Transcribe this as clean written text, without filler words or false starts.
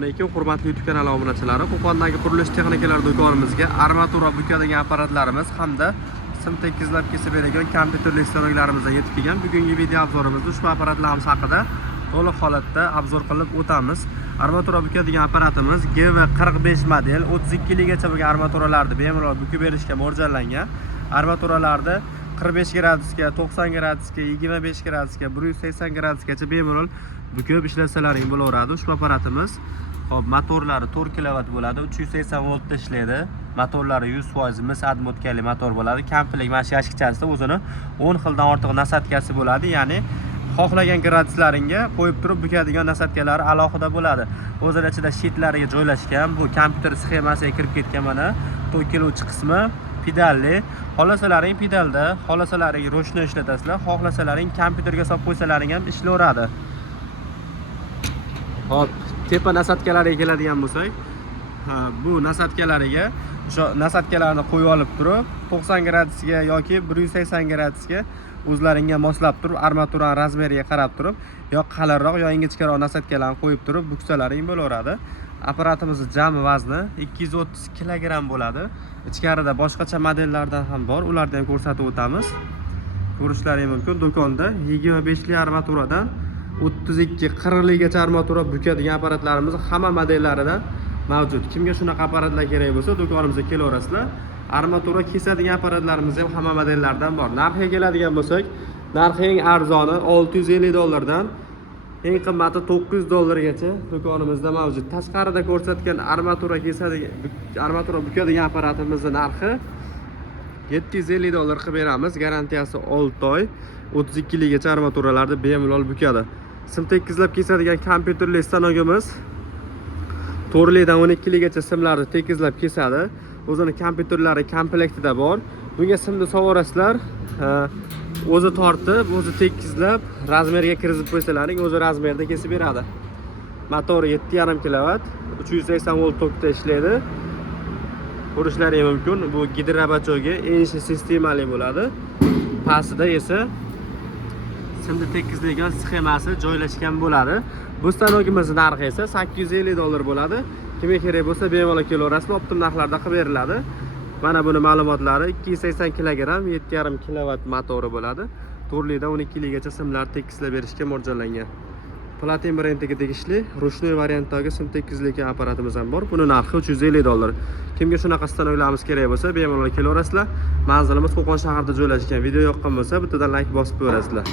Assalomu alaykum, hurmatli YouTube kanali obunachilari. Qo'qondagi qurilish texnikalari do'konimizga armatura bukadigan apparatlarimiz hamda sim tekizlab kesib beradigan kompyuterli stanoklarimiz yetib kelgan. Bugungi video obzorimizda ushbu apparatlarimiz haqida to'liq holatda obzor qilib o'tamiz. Armatura bukadigan apparatimiz GV45 model 32 ligacha bo'lgan armaturalarni bemalol bukib berishga mo'ljallangan. Armaturalarda 45 gradusga, 90 gradusga, 25 gradusga, 180 gradusgacha bemalol bukib ishlasalaring bo'laveradi. Ushbu apparatimiz hop motorlari 4 kW bo'ladi, 380 voltda ishlaydi. Motorlari 100% mis admotkali motor bo'ladi. Komplekt mana shu yashikchasida o'zini 10 xildan ortiq nasatkasi bo'ladi. Ya'ni xohlagan graduslaringga qo'yib turib bukadigan nasatkalari alohida bo'ladi. O'zini ichida shitlariga joylashgan. Bu kompyuter sxemasiga kirib ketgan mana to'kiluvchi qismi pedalli. Xohlasalaring pedalda, xohlasalaring ro'shni ishlatasizlar, xohlasalaring kompyuterga solib qo'ysalaring ham ishlayveradi. Hop, tepa nasatkalariga keladigan bo'lsak, bu nasatkalariga o'sha nasatkalarni qo'yib olib turib 90 gradusga yoki 180 gradusga o'zlaringga moslab turib armaturani razmeriga qarab turib yo qalinroq yo ingichkaroq nasatkalarni qo'yib turib buksalaring bo'laveradi. Apparatimizning jami vazni 230 kg bo'ladi. Ichkarida boshqacha modellardan ham bor, ularni ham ko'rsatib o'tamiz. Ko'rishlaring mumkin. Do'konda 25 li armaturadan 32-40 ligacha armatura bukadigan apparatlarimiz hamma modellaridan mavjud. Kimga shunaqa apparatlar kerak bo'lsa, do'konimizga kelaverasizlar. Armatura kesadigan apparatlarimiz ham hamma modellardan bor. Narxiga keladigan bo'lsak, narxi eng arzoni $650 dan eng qimmati $900 do'konimizda mavjud. Tashqarida ko'rsatgan armatura kesadigan, armatura bukadigan apparatimizning narxi $750 qilib beramiz. Garantiyasi 6 oy. 32 ligacha armaturalarni bemalol bukadi. Sim tekizlab kesadigan kompyuterli stanogimiz 4 lidan 12 ligacha simlarni tekizlab kesadi. O'zini kompyuterlari komplektida bor. Bunga simni sovorasizlar, o'zi tortib, o'zi tekizlab, razmeriga kiritib qo'ysalaring, o'zi razmerda kesib beradi. Motori 7,5 kW, 380 volt tokda ishlaydi. Ko'rishlaring mumkin. Bu gidrobachoga enishi sistemali bo'ladi. Pastida esa simni tekizlagan sxemasi joylashgan bo'ladi. Bu stanogimizning narxi esa $850 bo'ladi. Kimga kerak bo'lsa bemalol kelaverasizlar, optim narxlarda qilib beriladi. Mana buni ma'lumotlari 280 kg, 7,5 kW motori bo'ladi. 4 lidan 12 ligacha simlar tekizlab berishga mo'ljallangan. Platin brendiga tegishli ruchnoy variantdagi sim tekizlagan apparatimiz ham bor. Buni narxi $350. Kimga shunaqa stanoklarimiz kerak bo'lsa bemalol kelaverasizlar. Manzilimiz Qo'qon shahrida joylashgan. Video yoqqan bo'lsa bittadan like bosib qo'yasizlar.